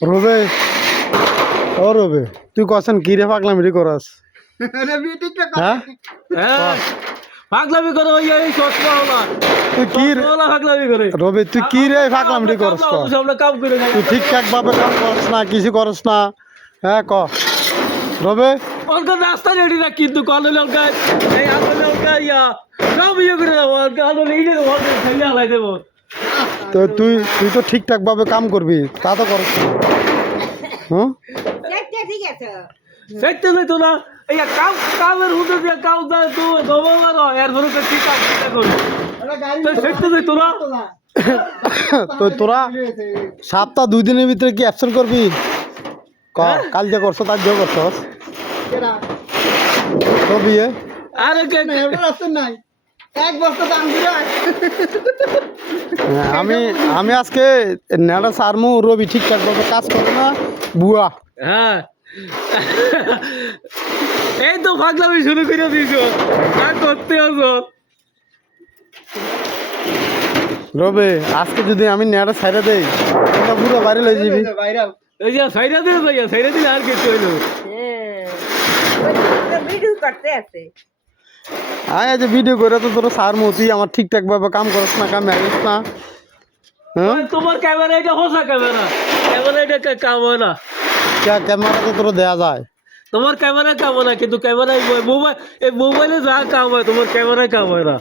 রবে ও রবে তুই কছেন কি রে পাগলামি করস হ্যাঁ হ্যাঁ পাগলামি করে ওই এই চশমাওয়ালা তুই কি চশমাওয়ালা পাগলামি করে রবে তুই কি রে পাগলামি করস ক আমরা কাম করে খাই তুই ঠিকঠাক ভাবে কাম করস না কিছু করস না হ্যাঁ ক রবে ওর রাস্তা রেডি না কিন্তু কলেজ লঙ্কা এই আলো লঙ্কা ইয়া সব ইয়ে করে দেবো আলো এই যে ছেলে হালাই দেবো তো তুই তুই তো ঠিকঠাক ভাবে কাম করবি তা তো করস না হ্যাঁ ঠিক আছে সেটা তো না এই কামের হুদে দিয়ে কাম দেয় তো দবাবার এর ধরে ঠিক কাম করো তো সেটা তো না তো তোরা সপ্তাহ 2 দিনের ভিতরে কি অ্যাবসেন্ট করবি ক কাল যে করছো তার যে করছস রবি আরে কে আমি আমি আজকে নেড়া সারমু রবি ঠিকঠাক ভাবে কাজ করে না বুয়া হ্যাঁ এই তো পাগলামি শুরু করে দিয়েছো আর করতে আসো রবে আজকে যদি আমি নেড়া ছাইড়া দেই এটা পুরো বাইরে লই যাবি এই যে সাইডা দিয়ে ভাইয়া সাইডা দিলে আর কিছু হইলো ভিডিও করতে আছে আয় আজ ভিডিও করে তো তোর সারমু তুই আমার ঠিকঠাক ভাবে কাম করস না কাম আসিস না হ্যাঁ তোমার ক্যামেরা এটা হোসা ক্যামেরা এটা কাম হয় না ক্যামেরা তো তোর দেয়া যায় তোমার ক্যামেরা কাম হয় না কিন্তু ক্যামেরায় মোবাইলে যা কাম হয় তোমার ক্যামেরায় কাম হয় না